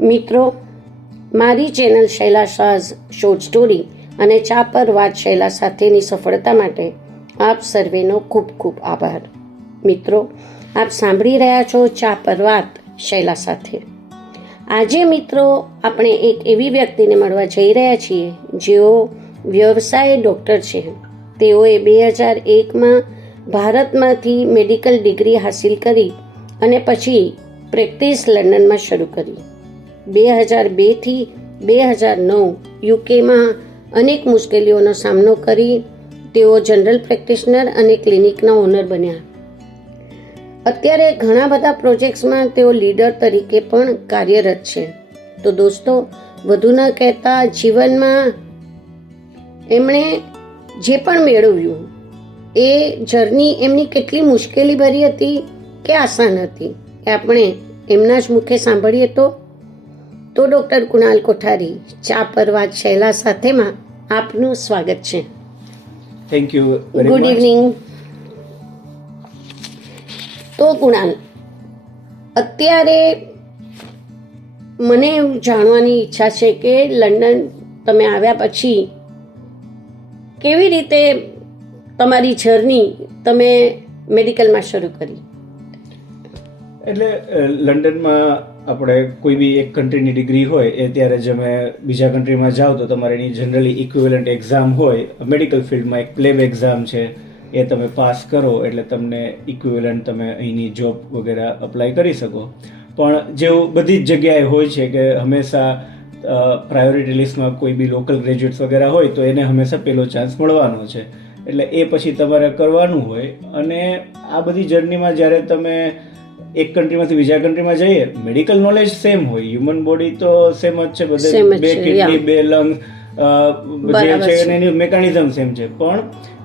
મિત્રો, મારી channel Shaila શાઝ short story અને ચા પર વાત શૈલા સાથેની સફળતા માટે આપ સર્વેનો ખૂબ ખૂબ આભાર. મિત્રો, આપ સાંભળી રહ્યા છો ચા પર વાત શૈલા સાથે. આજે મિત્રો આપણે એક એવી વ્યક્તિને મળવા જઈ રહ્યા છીએ જેઓ વ્યવસાય ડૉક્ટર છે. તેઓએ 2001માં ભારતમાંથી મેડિકલ ડિગ્રી હાસિલ કરી અને પછી પ્રેક્ટિસ લંડનમાં શરૂ કરી. 2002થી 2009 યુકેમાં અનેક મુશ્કેલીઓનો સામનો કરી તેઓ જનરલ પ્રેક્ટિશનર અને ક્લિનિકના ઓનર બન્યા. અત્યારે ઘણા બધા પ્રોજેક્ટ્સમાં તેઓ લીડર તરીકે પણ કાર્યરત છે. તો દોસ્તો, વધુ ન કહેતા જીવનમાં એમણે જે પણ મેળવ્યું એ જર્ની એમની કેટલી મુશ્કેલી ભરી હતી કે આસાન હતી એ આપણે એમના જ મુખે સાંભળીએ તો ડૉક્ટર કુણાલ કોઠારી ચા પર વાત શૈલા સાથેમાં આપનું સ્વાગત છે. Thank you. Good evening. તો કુણાલ, અત્યારે મને એવું જાણવાની ઈચ્છા છે કે લંડન તમે આવ્યા પછી કેવી રીતે તમારી જર્ની તમે મેડિકલમાં શરૂ કરી? એટલે લંડનમાં આપણે કોઈ બી એક કન્ટ્રીની ડિગ્રી હોય એ ત્યારે જ અમે બીજા કન્ટ્રીમાં જાઓ તો તમારે એની જનરલી ઇક્વિવેલન્ટ એક્ઝામ હોય. મેડિકલ ફિલ્ડમાં એક પ્લેબ એક્ઝામ છે, એ તમે પાસ કરો એટલે તમને ઇક્વિવેલન્ટ તમે અહીંની જોબ વગેરે અપ્લાય કરી શકો. પણ જેવું બધી જ જગ્યાએ હોય છે કે હંમેશા પ્રાયોરિટી લિસ્ટમાં કોઈ બી લોકલ ગ્રેજ્યુએટ્સ વગેરે હોય તો એને હંમેશા પહેલો ચાન્સ મળવાનો છે. એટલે એ પછી તમારે કરવાનું હોય. અને આ બધી જર્નીમાં જ્યારે તમે એક કન્ટ્રીમાંથી બીજા કન્ટ્રીમાં જઈએ, મેડિકલ નોલેજ સેમ હોય, હ્યુમન બોડી તો સેમ જ છે, બધે બે કિડની, બે લંગ જે છે એની મેકેનિઝમ સેમ છે. પણ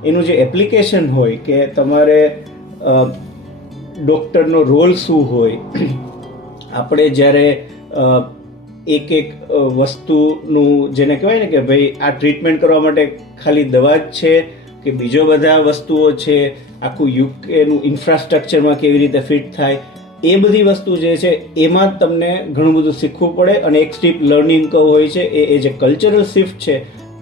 એનું જે એપ્લિકેશન હોય કે તમારે ડૉક્ટરનો રોલ શું હોય, આપણે જ્યારે એક વસ્તુનું જેને કહેવાય ને કે ભાઈ આ ટ્રીટમેન્ટ કરવા માટે ખાલી દવા જ છે કે બીજો બધા વસ્તુઓ છે, આખું યુકેનું ઇન્ફ્રાસ્ટ્રક્ચરમાં કેવી રીતે ફિટ થાય, એ બધી વસ્તુ જે છે એમાં તમને ઘણું બધું શીખવું પડે. અને એક સ્ટીપ લર્નિંગ કર્વ હોય છે, એ જે કલ્ચરલ શિફ્ટ છે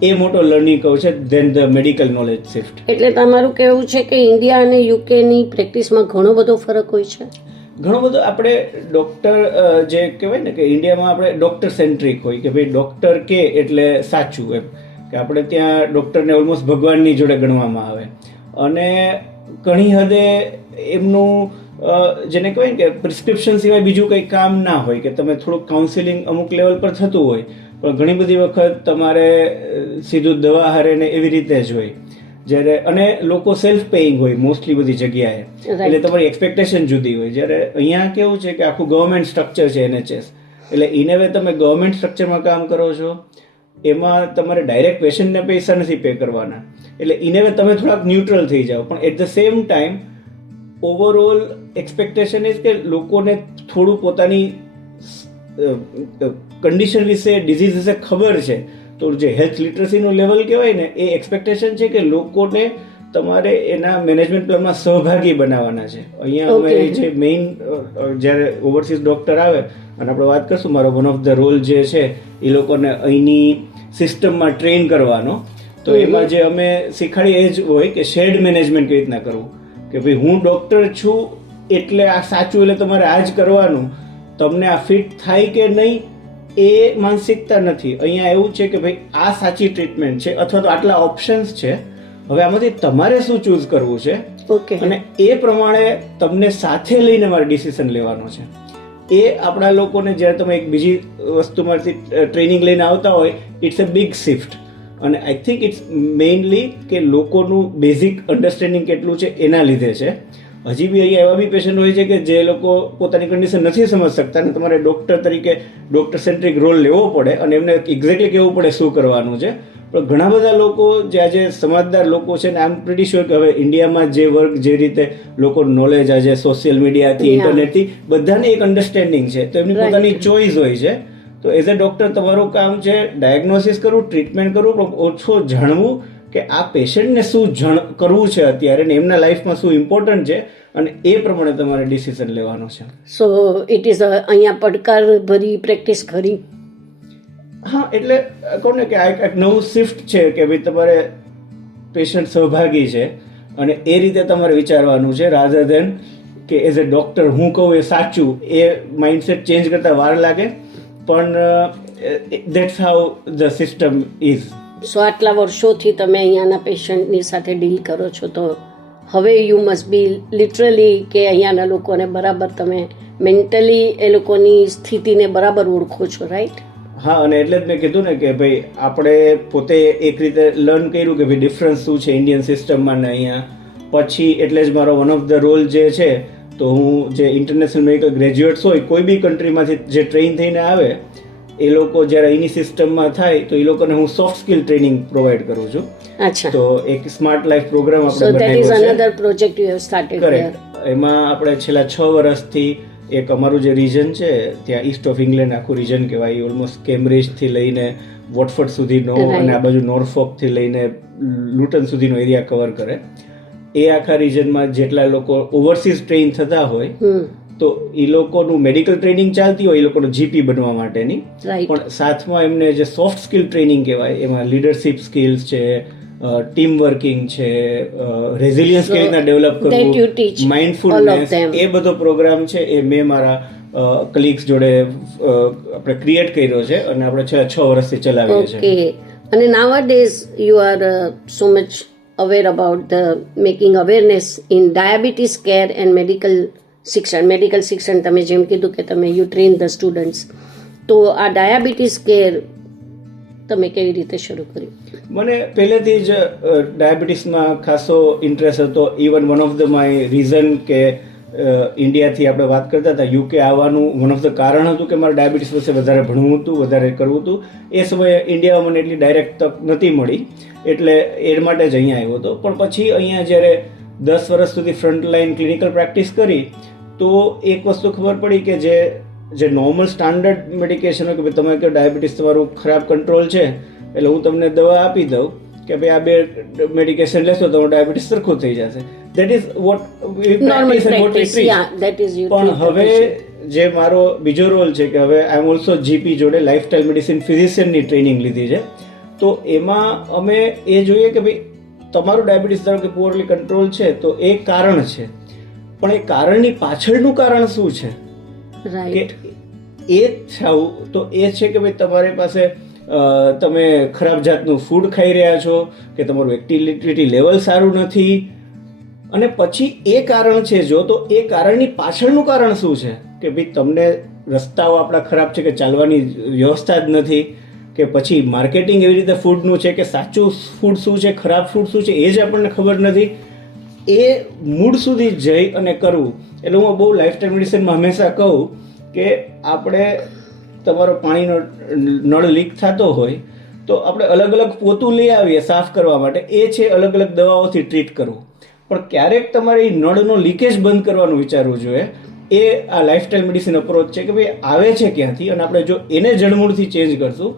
એ મોટો લર્નિંગ કર્વ છે then the medical knowledge shift. એટલે તમારું કહેવું છે કે ઇન્ડિયા અને યુકેની પ્રેક્ટિસમાં ઘણો બધો ફરક હોય છે? ઘણો બધો. આપણે ડૉક્ટર જે કહેવાય ને કે ઇન્ડિયામાં આપણે ડૉક્ટર સેન્ટ્રિક હોય કે ભાઈ ડૉક્ટર કે એટલે સાચું, એમ કે આપણે ત્યાં ડૉક્ટરને ઓલમોસ્ટ ભગવાનની જોડે ગણવામાં આવે. અને ઘણી હદે એમનું જેને કહેવાય ને કે પ્રિસ્ક્રિપ્શન સિવાય બીજું કંઈ કામ ના હોય, કે તમે થોડુંક કાઉન્સિલિંગ અમુક લેવલ પર થતું હોય પણ ઘણી બધી વખત તમારે સીધું દવા હારે ને એવી રીતે જ હોય. જ્યારે અને લોકો સેલ્ફ પેઇંગ હોય મોસ્ટલી બધી જગ્યાએ, એટલે તમારી એક્સપેક્ટેશન જુદી હોય. જ્યારે અહીંયા કેવું છે કે આખું ગવર્મેન્ટ સ્ટ્રક્ચર છે NHS, એટલે ઇન વે તમે ગવર્મેન્ટ સ્ટ્રક્ચરમાં કામ કરો છો, એમાં તમારે ડાયરેક્ટ પેશન્ટને પૈસા નથી પે કરવાના, એટલે ઇન વે તમે થોડાક ન્યુટ્રલ થઈ જાઓ. પણ at the same time overall expectation is કે લોકોને થોડું પોતાની કન્ડિશન વિશે, ડિઝીઝ વિશે ખબર છે. તો જે હેલ્થ લિટરસીનું લેવલ કહેવાય ને, એ એક્સપેક્ટેશન છે કે લોકોને તમારે એના મેનેજમેન્ટ પ્લાનમાં સહભાગી બનાવવાના છે. અહીંયા અમે જે મેઇન જ્યારે ઓવરસીઝ ડૉક્ટર આવે અને આપણે વાત કરશું, મારો વન ઓફ ધ રોલ જે છે એ લોકોને અહીંની સિસ્ટમમાં ટ્રેન કરવાનો. તો એમાં જે અમે શીખવાડીએ એ જ હોય કે શેર્ડ મેનેજમેન્ટ કેવી રીતના કરવું, કે ભાઈ હું ડૉક્ટર છું એટલે આ સાચું, એટલે તમારે આ જ કરવાનું, તમને આ ફિટ થાય કે નહીં એ માનસિકતા નથી. અહીંયા એવું છે કે ભાઈ આ સાચી ટ્રીટમેન્ટ છે અથવા તો આટલા ઓપ્શન્સ છે, હવે આમાંથી તમારે શું ચૂઝ કરવું છે અને એ પ્રમાણે તમને સાથે લઈને મારે ડિસિઝન લેવાનો છે. એ આપણા લોકોને જ્યારે તમે એક બીજી વસ્તુમાંથી ટ્રેનિંગ લઈને આવતા હોય, ઇટ્સ અ બિગ શિફ્ટ. અને આઈ થિંક ઇટ્સ મેઇનલી કે લોકોનું બેઝિક અન્ડરસ્ટેન્ડિંગ કેટલું છે એના લીધે છે. હજી બી અહીંયા એવા બી પેશન્ટ હોય છે કે જે લોકો પોતાની કન્ડિશન નથી સમજ શકતા અને તમારે ડૉક્ટર તરીકે ડૉક્ટર સેન્ટ્રિક રોલ લેવો પડે અને એમને એક્ઝેક્ટલી કહેવું પડે શું કરવાનું છે. પણ ઘણા બધા લોકો જે આજે સમજદાર લોકો છે ને, આમ પ્રિટી શ્યોર કે હવે ઇન્ડિયામાં જે વર્ક જે રીતે લોકો નોલેજ આજે સોશિયલ મીડિયાથી, ઇન્ટરનેટથી બધાને એક અન્ડરસ્ટેન્ડિંગ છે, તો એમની પોતાની ચોઇસ હોય છે. તો એઝ અ ડૉક્ટર તમારું કામ છે ડાયગ્નોસિસ કરવું, ટ્રીટમેન્ટ કરવું, પણ ઓછો જાણવું કે આ પેશન્ટને શું કરવું છે અત્યારે ને એમના લાઈફમાં શું ઇમ્પોર્ટન્ટ છે, અને એ પ્રમાણે તમારે ડિસિઝન લેવાનો છે. સો ઇટ ઇઝ અહીંયા પડકાર ભરી પ્રેક્ટિસ ખરી. હા, એટલે કહું ને કે આ એક નવું શિફ્ટ છે કે ભાઈ તમારે પેશન્ટ સહભાગી છે અને એ રીતે તમારે વિચારવાનું છે, રાધર દેન કે એઝ અ ડૉક્ટર હું કહું એ સાચું. એ માઇન્ડસેટ ચેન્જ કરતાં વાર લાગે, પણ that's how the system is. So આટલા વર્ષોથી તમે અહીંયાના પેશન્ટની સાથે ડીલ કરો છો, તો હવે યુ મસ્ટ બી લિટરલી કે અહીંયાના લોકોને બરાબર તમે મેન્ટલી એ લોકોની સ્થિતિને બરાબર ઓળખો છો, રાઈટ? હા, અને એટલે જ મેં કીધું ને કે ભાઈ આપણે પોતે એક રીતે લર્ન કર્યું કે ભાઈ ડિફરન્સ શું છે ઇન્ડિયન સિસ્ટમમાં ને અહીંયા. પછી એટલે જ મારો વન ઓફ ધ રોલ જે છે, તો હું જે ઇન્ટરનેશનલ મેડિકલ ગ્રેજ્યુએટ્સ હોય કોઈ બી કન્ટ્રીમાંથી જે ટ્રેન થઈને આવે એ લોકો જ્યારે અહીંની સિસ્ટમમાં થાય તો એ લોકોને હું સોફ્ટ સ્કિલ ટ્રેનિંગ પ્રોવાઈડ કરું છું. અચ્છા. તો એક સ્માર્ટ લાઈફ પ્રોગ્રામ આપણે બનાવ્યો છે. Another project you have started. Correct. એમાં આપણે છેલ્લા 6 વર્ષથી એક અમારું જે રિજન છે ત્યાં ઈસ્ટ ઓફ ઇંગ્લેન્ડ આખું રિજન કહેવાય, ઓલમોસ્ટ કેમ્બ્રિજથી લઈને વોટફોર્ડ સુધીનો અને આ બાજુ નોર્ફોકથી લઈને લુટન સુધીનો એરિયા કવર કરે. એ આખા રિજનમાં જેટલા લોકો ઓવરસીઝ ટ્રેન થતા હોય તો એ લોકોનું મેડિકલ ટ્રેનિંગ ચાલતી હોય, એ લોકોનું જીપી બનવા માટેની, પણ સાથમાં એમને જે સોફ્ટ સ્કિલ ટ્રેનિંગ કહેવાય એમાં લીડરશિપ સ્કિલ્સ છે, ટીમ વર્કિંગ છે, રેઝિલિયન્સ કેવી રીતના ડેવલપ કરવું, માઇન્ડફુલનેસ, એ બધો પ્રોગ્રામ છે એ મેં મારા કલીગ્સ જોડે આપણે ક્રિએટ કર્યો છે અને આપણે છેલ્લા 6 વર્ષથી ચલાવીએ છીએ. અને nowadays you are so much aware about the making awareness in diabetes care and medical શિક્ષણ તમે જેમ કીધું કે તમે યુ ટ્રેન ધ સ્ટુડન્ટ્સ, તો આ ડાયાબિટીસ કેર તમે કેવી રીતે શરૂ કર્યું? મને પહેલેથી જ ડાયાબિટીસમાં ખાસો ઇન્ટરેસ્ટ હતો. Even one of the my reason કે ઇન્ડિયાથી આપણે વાત કરતા હતા યુકે આવવાનું વન ઓફ ધ કારણ હતું કે મારે ડાયાબિટીસ વિશે વધારે ભણવું હતું, વધારે કરવું હતું. એ સમયે ઇન્ડિયામાં મને એટલી ડાયરેક્ટ તક નથી મળી, એટલે એ માટે જ અહીંયા આવ્યો હતો. પણ પછી અહીંયા જ્યારે 10 વર્ષ સુધી ફ્રન્ટલાઇન ક્લિનિકલ પ્રેક્ટિસ કરી તો એક વસ્તુ ખબર પડી કે જે નોર્મલ સ્ટાન્ડર્ડ મેડિકેશન હોય કે ભાઈ તમે કહો ડાયાબિટીસ તમારું ખરાબ કંટ્રોલ છે એટલે હું તમને દવા આપી દઉં કે ભાઈ આ 2 મેડિકેશન લેશો તો ડાયાબિટીસ સરખું થઈ જશે. That is what we practice and what we treat. પણ હવે જે મારો બીજો રોલ છે કે હવે આઈ એમ ઓલ્સો જીપી જોડે લાઇફસ્ટાઇલ મેડિસિન ફિઝિશિયનની ટ્રેનિંગ લીધી છે. તો એમાં અમે એ જોઈએ કે ભાઈ તમારું ડાયાબિટીસ ધારો કે પુઅરલી કંટ્રોલ છે તો એ કારણ છે, પણ એ કારણની પાછળનું કારણ શું છે કે એ થવું તો એ છે કે ભાઈ તમારી પાસે તમે ખરાબ જાતનું ફૂડ ખાઈ રહ્યા છો કે તમારું એક્ટિવિટી લેવલ સારું નથી, અને પછી એ કારણ છે જો તો એ કારણની પાછળનું કારણ શું છે કે ભાઈ તમને રસ્તાઓ આપણા ખરાબ છે કે ચાલવાની વ્યવસ્થા જ નથી, કે પછી માર્કેટિંગ એવી રીતે ફૂડનું છે કે સાચું ફૂડ શું છે, ખરાબ ફૂડ શું છે એ જ આપણને ખબર નથી. એ મૂળ સુધી જઈ અને કરવું. એટલે હું બહુ લાઈફસ્ટાઈલ મેડિસિનમાં હંમેશા કહું કે આપણે તમારો પાણીનો નળ લીક થતો હોય તો આપણે અલગ અલગ પોતું લઈ આવીએ સાફ કરવા માટે, એ છે અલગ અલગ દવાઓથી ટ્રીટ કરવું. પણ ક્યારેક તમારે નળનો લીકેજ બંધ કરવાનું વિચારવું જોઈએ. એ આ લાઈફસ્ટાઈલ મેડિસિન અપ્રોચ છે કે ભાઈ આવે છે ક્યાંથી અને આપણે જો એને જડમૂળથી ચેન્જ કરશું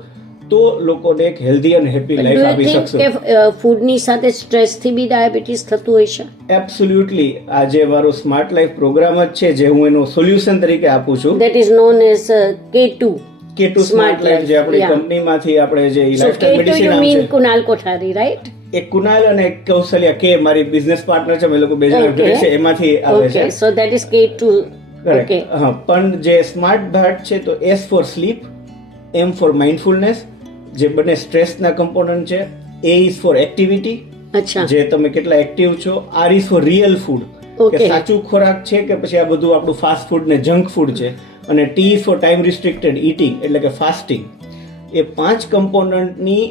તો લોકોને એક હેલ્ધી અને હેપી લાઈફ આપી શકશું. કે ફૂડની સાથે સ્ટ્રેસથી બી ડાયાબિટીસ થતું હોય છે? એબ્સોલ્યુટલી. આ જે મારો સ્માર્ટ લાઈફ પ્રોગ્રામ જ છે જે હું એનો સોલ્યુશન તરીકે આપું છું, that is known as K2 smart life, જે આપણી કંપનીમાંથી આપણે જે લાઈફસ્ટાઈલ મેડિસિન આવે છે. કુનાલ કોઠારી, રાઈટ? એક કુનાલ અને એક કૌશલ્યા કે મારી બિઝનેસ પાર્ટનર છે, અમે લોકો બે જણા કરે છે, એમાંથી આવે છે. So that is K2. Correct. હા, પણ જે સ્માર્ટ ભાટ છે તો S for sleep, M for mindfulness, જે બંને સ્ટ્રેસના કમ્પોનન્ટ છે. A ઇઝ ફોર એક્ટિવિટી, જે તમે કેટલા એક્ટિવ છો. R is four real food, કે સાચું ખોરાક છે કે પછી આ બધું આપણું ફાસ્ટ ફૂડ ને જંક ફૂડ છે. અને T is four time restricted eating, એટલે કે ફાસ્ટિંગ. એ 5 કમ્પોનન્ટની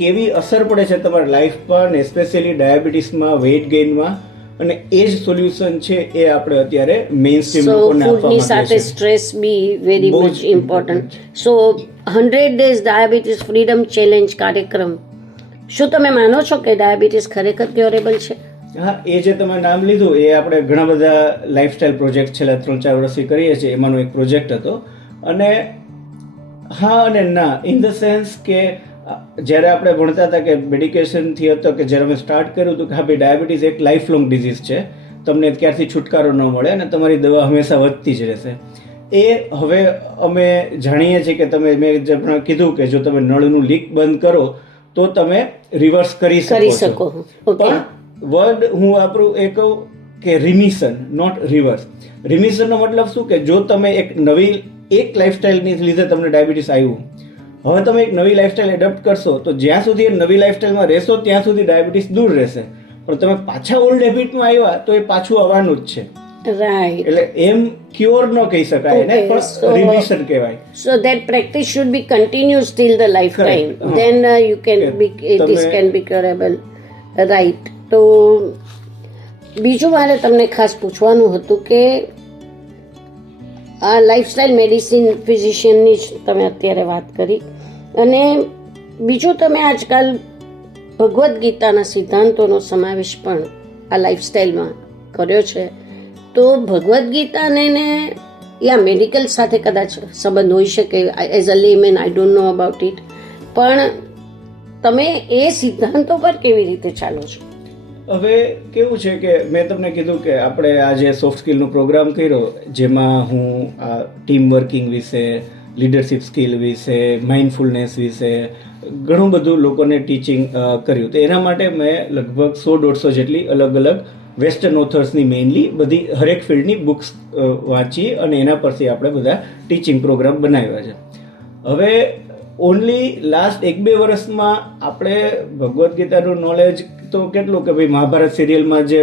કેવી અસર પડે છે તમારા લાઈફ પર ને સ્પેશિયલી ડાયાબિટીસમાં, વેઇટ ગેઇનમાં, અને એ જ સોલ્યુશન છે એ આપણે અત્યારે મેઇન સ્ટ્રીમ લોકોને આપવા માંગીએ છીએ. સાથે stress be very much important. So 100 days diabetes freedom challenge કાર્યક્રમ, શું તમે માનો છો કે ડાયાબિટીસ ખરેખર ક્યોરેબલ છે? હા, એ જે તમે નામ લીધું એ આપણે ઘણા બધા લાઈફસ્ટાઈલ પ્રોજેક્ટ છેલ્લા 3-4 વર્ષથી કરીએ છીએ, એમાંનો એક પ્રોજેક્ટ હતો. અને હા અને ના, ઇન ધ સેન્સ કે જ્યારે આપણે ભણતા હતા કે મેડિકેશનથી હતો કે જ્યારે અમે સ્ટાર્ટ કર્યું હતું કે હા ભાઈ ડાયાબિટીસ એક લાઈફ લોંગ ડિઝીઝ છે, તમને ક્યારથી છુટકારો ન મળે અને તમારી દવા હંમેશા વધતી જ રહેશે. એ હવે અમે જાણીએ છીએ કે તમે મેં જે કીધું કે જો તમે નળનું લીક બંધ કરો તો તમે રિવર્સ કરી શકો. પણ વર્ડ હું વાપરું એ કહું કે રિમિશન, નોટ રિવર્સ. રિમિશનનો મતલબ શું કે જો તમે એક લાઈફસ્ટાઈલની લીધે તમને ડાયાબિટીસ આવ્યું, હવે તમે એક નવી લાઈફસ્ટાઈલ એડપ્ટ કરશો તો જ્યાં સુધી એ નવી લાઈફસ્ટાઈલમાં રહેશો ત્યાં સુધી ડાયાબિટીસ દૂર રહેશે. પણ તમે પાછા ઓલ્ડ હેબિટમાં આવ્યા તો એ પાછું આવવાનું જ છે. રાઈટ. એટલે એમ ક્યોર ન કહી શકાય ને, પણ રિમિશન કહેવાય. So that practice should be continuous till the lifetime. Correct. Then you can can be curable. Right. તો બીજું મારે તમને ખાસ પૂછવાનું હતું કે આ લાઈફસ્ટાઈલ મેડિસિન ફિઝિશિયનની જ તમે અત્યારે વાત કરી, અને બીજું તમે આજકાલ ભગવદ્ ગીતાના સિદ્ધાંતોનો સમાવેશ પણ આ લાઈફસ્ટાઈલમાં કર્યો છે. તો ભગવદ્ ગીતાને યા મેડિકલ સાથે કદાચ સંબંધ હોઈ શકે, as a layman I don't know about it, પણ તમે એ સિદ્ધાંતો પર કેવી રીતે ચાલો છો? હવે કેવું છે કે મેં તમને કીધું કે આપણે આજે સોફ્ટ સ્કિલનો પ્રોગ્રામ કર્યો, જેમાં હું આ ટીમ વર્કિંગ વિશે, લીડરશિપ સ્કિલ વિશે, માઇન્ડફુલનેસ વિશે ઘણું બધું લોકોને ટીચિંગ કર્યું. તો એના માટે મેં લગભગ 100-150 જેટલી અલગ અલગ વેસ્ટર્ન ઓથર્સની મેઇનલી બધી હરેક ફિલ્ડની બુક્સ વાંચી અને એના પરથી આપણે બધા ટીચિંગ પ્રોગ્રામ બનાવ્યા છે. હવે ઓનલી લાસ્ટ 1-2 વર્ષમાં આપણે ભગવદ્ ગીતાનું નોલેજ તો કેટલું કે ભાઈ મહાભારત સિરિયલમાં જે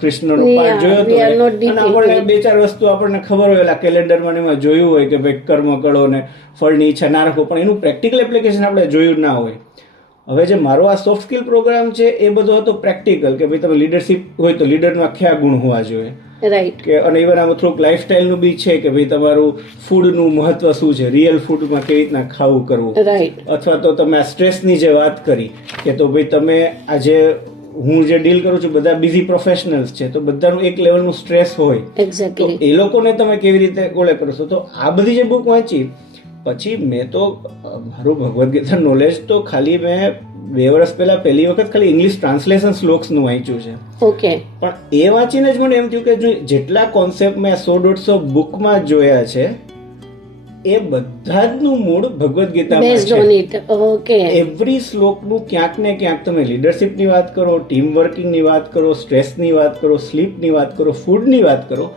કૃષ્ણનો પાઠ જોયો હતો અને આપણે 2-4 વસ્તુ આપણને ખબર હોય, એટલે કેલેન્ડરમાં એમાં જોયું હોય કે ભાઈ કર્મ કરો ને ફળની ઈચ્છા ના રાખો, પણ એનું પ્રેક્ટિકલ એપ્લિકેશન આપણે જોયું ના હોય. હવે જે મારો આ સોફ્ટ સ્કિલ પ્રોગ્રામ છે એ બધો હતો પ્રેક્ટિકલ, કે ભાઈ તમે લીડરશિપ હોય તો લીડરમાં કયા ગુણ હોવા જોઈએ, રાઈટ. કે અને ઇવન આમાં થોડુંક લાઈફસ્ટાઈલનું બી છે કે ભાઈ તમારું ફૂડનું મહત્વ શું છે, રિયલ ફૂડમાં કેવી રીતના ખાવું કરવું, રાઈટ. અથવા તો તમે આ સ્ટ્રેસની જે વાત કરી કે તો ભાઈ તમે આજે હું જે ડીલ કરું છું બધા બિઝી પ્રોફેશનલ્સ છે, તો બધાનું એક લેવલનું સ્ટ્રેસ હોય, એક્ઝેક્ટલી. તો એ લોકોને તમે કેવી રીતે કોલે કરો છો. તો આ બધી જે બુક વાંચી પછી મેં તો મારું ભગવદ્ ગીતા નોલેજ તો ખાલી મેં 2 વર્ષ પહેલા પહેલી વખત ખાલી ઇંગ્લિશ ટ્રાન્સલેશન શ્લોક્સનું વાંચ્યું છે. ઓકે. પણ એ વાંચીને જ મને એમ થયું કે જો જેટલા કોન્સેપ્ટ મેં 100-150 બુકમાં જોયા છે એ બધા જનું મૂળ ભગવદ્ ગીતામાં છે. ઓકે. એવરી શ્લોકનું ક્યાંક ને ક્યાંક તમે લીડરશિપની વાત કરો, ટીમ વર્કિંગની વાત કરો, સ્ટ્રેસની વાત કરો, સ્લીપની વાત કરો, ફૂડની વાત કરો,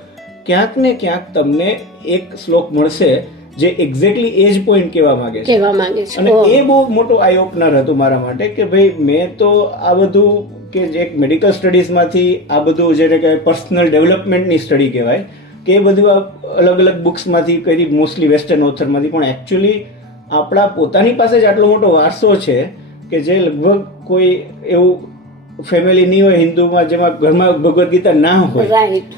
ક્યાંક ને ક્યાંક તમને એક શ્લોક મળશે જે એક્ઝેક્ટલી એ જ પોઈન્ટ કહેવા માંગે છે. અને એ બહુ મોટો આઈ ઓપનર હતું મારા માટે કે ભાઈ મેં તો આ બધું કે જે એક મેડિકલ સ્ટડીઝમાંથી આ બધું જેને કહેવાય પર્સનલ ડેવલપમેન્ટની સ્ટડી કહેવાય કે એ બધું અલગ અલગ બુક્સમાંથી કરી, મોસ્ટલી વેસ્ટર્ન ઓથરમાંથી, પણ એકચ્યુઅલી આપણા પોતાની પાસે જ આટલો મોટો વારસો છે કે જે લગભગ કોઈ એવું ફેમિલી નહીં હોય હિન્દુમાં જેમાં ઘરમાં ભગવદ્ ગીતા ના હોય, રાઈટ.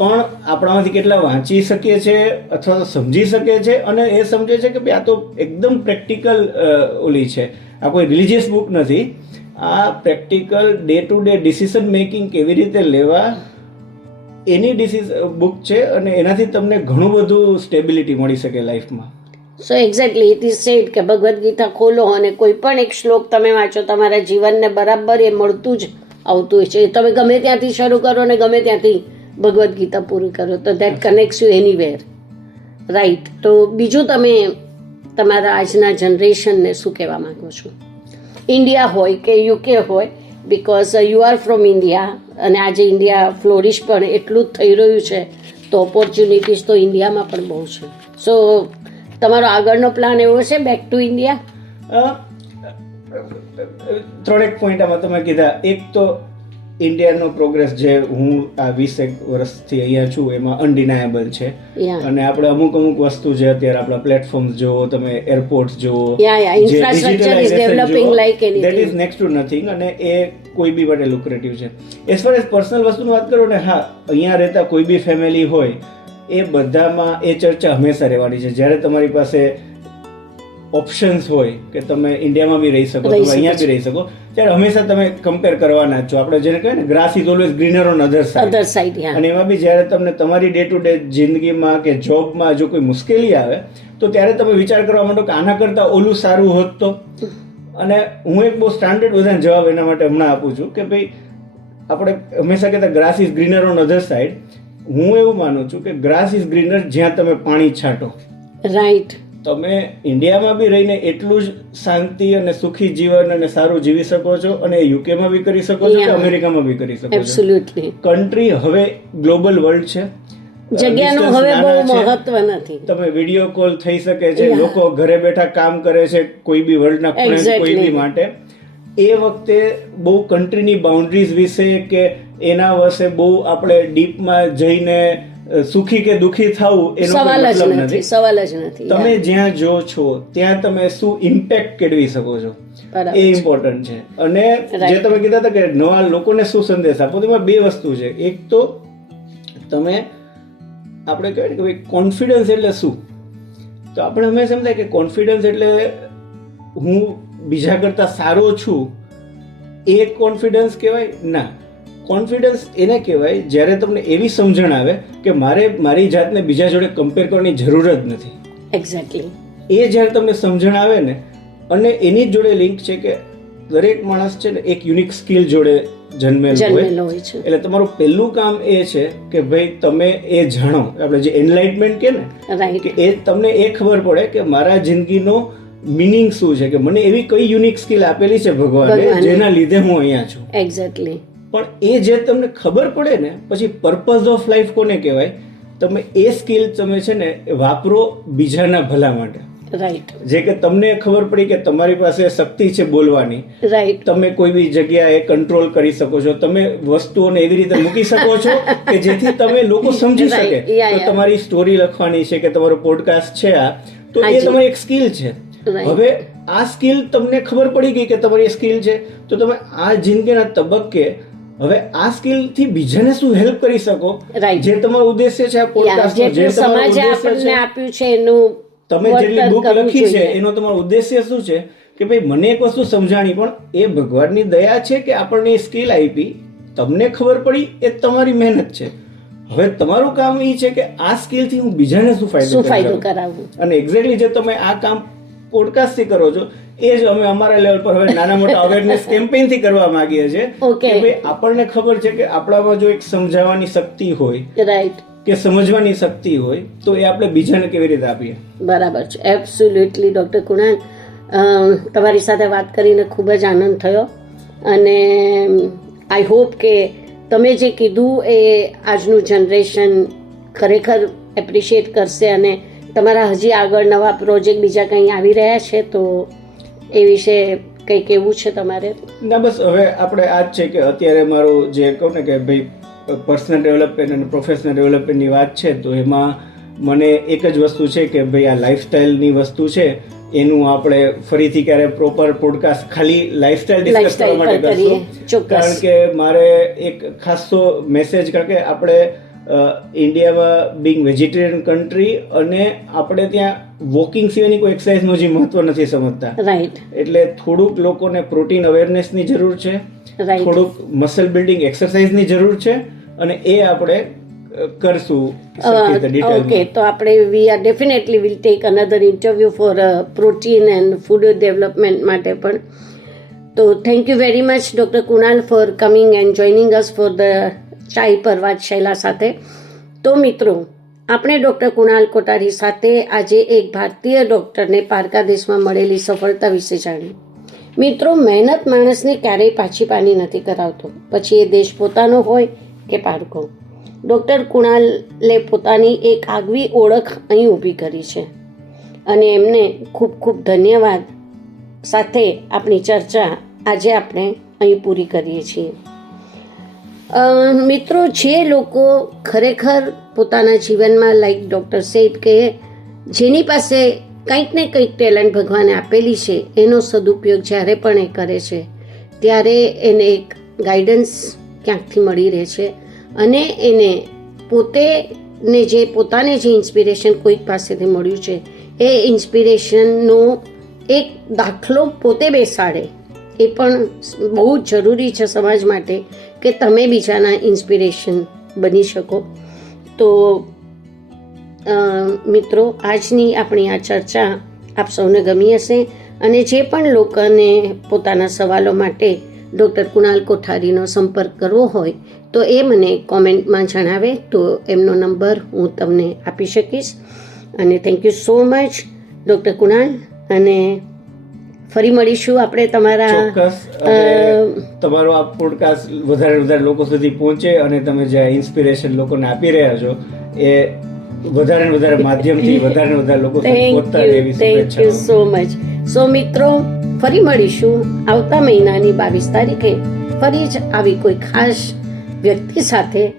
પણ આપણામાંથી કેટલા વાંચી શકીએ છે અથવા તો સમજી શકે છે અને એ સમજે છે કે ભાઈ આ તો એકદમ પ્રેક્ટિકલ ઓલી છે, આ કોઈ રિલિજિયસ બુક નથી, આ practical day to day decision making કેવી રીતે લેવા એની બુક છે, અને એનાથી તમને ઘણું બધું સ્ટેબિલિટી મળી શકે લાઈફમાં. સો એક્ઝેક્ટલી ઇટ ઇઝ સેડ કે ભગવદ્ ગીતા ખોલો અને કોઈ પણ એક શ્લોક તમે વાંચો, તમારા જીવનને બરાબર એ મળતું જ આવતું હોય છે. તમે ગમે ત્યાંથી શરૂ કરો અને ગમે ત્યાંથી ભગવદ્ ગીતા પૂરી કરો તો દેટ કનેક્ટ્સ યુ એનીવેર, રાઈટ. તો બીજું તમે તમારા આજના જનરેશનને શું કહેવા માંગો છો? ઇન્ડિયા હોય કે યુકે હોય, because you are from India, અને આજે ઇન્ડિયા ફ્લોરિશ પણ એટલું જ થઈ રહ્યું છે, તો ઓપોર્ચ્યુનિટીઝ તો ઇન્ડિયામાં પણ બહુ છે. સો તમારો આગળનો પ્લાન એવો છે બેક ટુ ઇન્ડિયા? 3 પોઈન્ટ આમાં તમે કીધા. એક તો ઇન્ડિયાનો પ્રોગ્રેસ જે હું આ 20 વર્ષથી અહીંયા છું એમાં અનડિનાયેબલ છે, અને આપણે અમુક વસ્તુ જે અત્યારે આપણા પ્લેટફોર્મ્સ જુઓ, તમે એરપોર્ટ્સ જુઓ, infrastructure is developing like anything, that is next to nothing, અને એ કોઈ બી માટે લુક્રેટિવ છે. એઝ ફાર એઝ પર્સનલ વસ્તુની વાત કરો ને, હા અહીંયા રહેતા કોઈ બી ફેમિલી હોય એ બધામાં એ ચર્ચા હંમેશા રહેવાની છે. જ્યારે તમારી પાસે ઓપ્શન્સ હોય કે તમે ઇન્ડિયામાં બી રહી શકો, તમે અહીંયા બી રહી શકો, ત્યારે હંમેશા તમે કમ્પેર કરવાના છો. આપણે જેને કહેવાય ને grass is always greener on other side. અને એમાં બી જ્યારે તમને તમારી ડે ટુ ડે જિંદગીમાં કે જોબમાં જો કોઈ મુશ્કેલી આવે તો ત્યારે તમે વિચાર કરવા માંડો કે આના કરતાં ઓલું સારું હોત તો, અને હું એક બહુ સ્ટાન્ડર્ડ બધાને જવાબ એના માટે હમણાં આપું છું કે ભાઈ આપણે હંમેશા કહેતા grass is greener on other side. હું એવું માનું છું કે ગ્રાસ ઇઝ ગ્રીનર જ્યાં તમે પાણી છાંટો. રાઈટ. તમે ઇન્ડિયામાં બી રહીને એટલું જ શાંતિ અને સુખી જીવન અને સારું જીવી શકો છો, અને યુકેમાં બી કરી શકો છો, અમેરિકામાં બી કરી શકો છો. એબ્સોલ્યુટલી. કન્ટ્રી હવે ગ્લોબલ વર્લ્ડ છે, જગ્યાનું હવે બહુ મહત્વ નથી. તમે વિડીયો કોલ થઈ શકે છે, લોકો ઘરે બેઠા કામ કરે છે કોઈ બી વર્લ્ડના ખૂણે કોઈ બી માટે. એ વખતે બહુ કન્ટ્રીની બાઉન્ડ્રીઝ વિશે કે એના વિશે બહુ આપણે ડીપમાં જઈને સુખી કે દુખી થવું એનો મતલબ નથી. સવાલ જ નથી. તમે જ્યાં જો છો ત્યાં તમે શું ઇમ્પેક્ટ કેળવી શકો છો એ ઇમ્પોર્ટન્ટ છે. અને જે તમે કીધા હતા કે નવા લોકોને શું સંદેશ આપો, તેમાં બે વસ્તુ છે. એક તો તમે આપણે કહેવાય કે ભાઈ કોન્ફિડન્સ એટલે શું, તો આપણે હંમેશા એમ થાય કે કોન્ફિડન્સ એટલે હું બીજા કરતા સારો છું એ કોન્ફિડન્સ કહેવાય ના. કોન્ફિડન્સ એને કહેવાય જ્યારે તમને એવી સમજણ આવે કે મારે મારી જાતને બીજા જોડે કમ્પેર કરવાની જરૂર જ નથી. એક્ઝેક્ટલી. એ જ્યારે તમને સમજણ આવે ને, અને એની જ જોડે લિંક છે કે દરેક માણસ છે ને એક યુનિક સ્કિલ જોડે જન્મેલો હોય છે. એટલે તમારું પહેલું કામ એ છે કે ભાઈ તમે એ જાણો, આપણે જે એનલાઇટમેન્ટ કે ને કે એ તમને એ ખબર પડે કે મારા જિંદગીનો મિનિંગ શું છે, કે મને એવી કઈ યુનિક સ્કિલ આપેલી છે ભગવાને જેના લીધે હું અહીંયા છું. એક્ઝેક્ટલી. પણ એ જે તમને ખબર પડે ને પછી પર્પઝ ઓફ લાઈફ કોને કહેવાય, તમે એ સ્કિલ તમે છે ને વાપરો બીજાના ભલા માટે. રાઈટ. જે કે તમને ખબર પડી કે તમારી પાસે શક્તિ છે બોલવાની. રાઈટ. તમે કોઈ બી જગ્યાએ કંટ્રોલ કરી શકો છો, તમે વસ્તુઓને એવી રીતે મૂકી શકો છો કે જેથી તમે લોકો સમજી શકે કે તમારી સ્ટોરી લખવાની છે કે તમારો પોડકાસ્ટ છે આ, તો એ તમારી એક સ્કિલ છે. હવે આ સ્કિલ તમને ખબર પડી ગઈ કે તમારી સ્કિલ છે, તો તમે આ જિંદગીના તબક્કે હવે આ સ્કિલ થી બીજાને શું હેલ્પ કરી શકો, જે તમારો ઉદ્દેશ્ય છે આ પોડકાસ્ટનો, જે સમાજે આપણને આપ્યું છે એનું, તમે જેટલી બુક લખી છે એનો તમારો ઉદ્દેશ્ય શું છે કે ભાઈ મને એક વસ્તુ સમજાણી, પણ એ ભગવાનની દયા છે કે આપણને એ સ્કિલ આપી, તમને ખબર પડી, એ તમારી મહેનત છે. હવે તમારું કામ એ છે કે આ સ્કિલ થી હું બીજાને શું ફાયદો કરાવું. અને એક્ઝેક્ટલી જે તમે આ કામ પોડકાસ્ટ થી કરો છો એ જ અમે અમારા લેવલ પર હવે નાના મોટા અવેરનેસ કેમ્પેઇન થી કરવા માંગીએ છીએ કે ભાઈ આપણને ખબર છે કે આપણામાં જો એક સમજાવવાની શક્તિ હોય, રાઈટ, કે સમજવાની શક્તિ હોય તો એ આપણે બીજાને કેવી રીતે આપીએ. બરાબર છે. એબ્સોલ્યુટલી. ડૉક્ટર કુણાલ, તમારી સાથે વાત કરીને ખૂબ જ આનંદ થયો, અને આઈ હોપ કે તમે જે કીધું એ આજનું જનરેશન ખરેખર એપ્રિશિએટ કરશે, અને તમારા હજી આગળ નવા પ્રોજેક્ટ બીજા કંઈ આવી રહ્યા છે તો એ વિશે કંઈ કહેવું છે તમારે? ના, બસ હવે આપણે આ જ છે કે અત્યારે મારું જે કહું ને કે ભાઈ પર્સનલ ડેવલપમેન્ટ અને પ્રોફેશનલ ડેવલપમેન્ટની વાત છે, તો એમાં મને એક જ વસ્તુ છે કે ભાઈ આ લાઈફસ્ટાઈલની વસ્તુ છે એનું આપણે ફરીથી ક્યારે પ્રોપર પોડકાસ્ટ ખાલી લાઈફસ્ટાઈલ ડિસ્કસ કરવા માટે કરશું, કારણ કે મારે એક ખાસો મેસેજ, કારણ કે આપણે ઇન્ડિયામાં બિંગ વેજીટેરિયન કન્ટ્રી અને આપણે ત્યાં વોકિંગ સિવાયની કોઈ એક્સરસાઇઝનું હજી મહત્વ નથી સમજતા. રાઈટ. એટલે થોડુંક લોકોને પ્રોટીન અવેરનેસની જરૂર છે, થોડુંક મસલ બિલ્ડિંગ એક્સરસાઇઝની જરૂર છે, અને એ આપણે કરશું. ઓકે, તો આપણે we are definitely will take another interview for protein and food development માટે પણ. તો thank you very much doctor Kunal for coming and joining us for the ચાય પર વાત શૈલા સાથે. તો મિત્રો, આપણે ડૉક્ટર કુણાલ કોટારી સાથે આજે એક ભારતીય ડૉક્ટરને પારકા દેશમાં મળેલી સફળતા વિશે જાણ્યું. મિત્રો, મહેનત માણસને ક્યારેય પાછી પાની નથી કરાવતો, પછી એ દેશ પોતાનો હોય કે પારકો. ડૉક્ટર કુણાલે પોતાની એક આગવી ઓળખ અહીં ઊભી કરી છે, અને એમને ખૂબ ખૂબ ધન્યવાદ સાથે આપણી ચર્ચા આજે આપણે અહીં પૂરી કરીએ છીએ. મિત્રો, જે લોકો ખરેખર પોતાના જીવનમાં લાઈક ડૉક્ટર સેઠ કે જેની પાસે કંઈક ને કંઈક ટેલેન્ટ ભગવાને આપેલી છે એનો સદુપયોગ જ્યારે પણ એ કરે છે ત્યારે એને એક ગાઈડન્સ ક્યાંકથી મળી રહે છે, અને એને પોતાને જે ઇન્સ્પિરેશન કોઈક પાસેથી મળ્યું છે એ ઇન્સ્પિરેશનનો એક દાખલો પોતે બેસાડે એ પણ બહુ જ જરૂરી છે સમાજ માટે, કે તમે બીજાના ઇન્સ્પિરેશન બની શકો. તો મિત્રો, આજની આપણી આ ચર્ચા આપ સૌને ગમી હશે, અને જે પણ લોકોને પોતાના સવાલો માટે ડૉક્ટર કુણાલ કોઠારીનો સંપર્ક કરવો હોય તો એ મને કોમેન્ટમાં જણાવે તો એમનો નંબર હું તમને આપી શકીશ. અને thank you so much doctor Kunal, અને ફરી મળીશું આપણે તમારા ચોક્કસ. અને તમારો આ પોડકાસ્ટ વધારે લોકો સુધી પહોંચે અને તમે જે ઇન્સ્પિરેશન લોકોને આપી રહ્યા છો એ વધારે માધ્યમથી વધારે લોકો સુધી પહોંચતા રહે એવી થેન્ક યુ શુભેચ્છાઓ. So much. સો મિત્રો, ફરી મળીશું આવતા મહિનાની 22 તારીખે ફરી જ આવી કોઈ ખાસ વ્યક્તિ સાથે.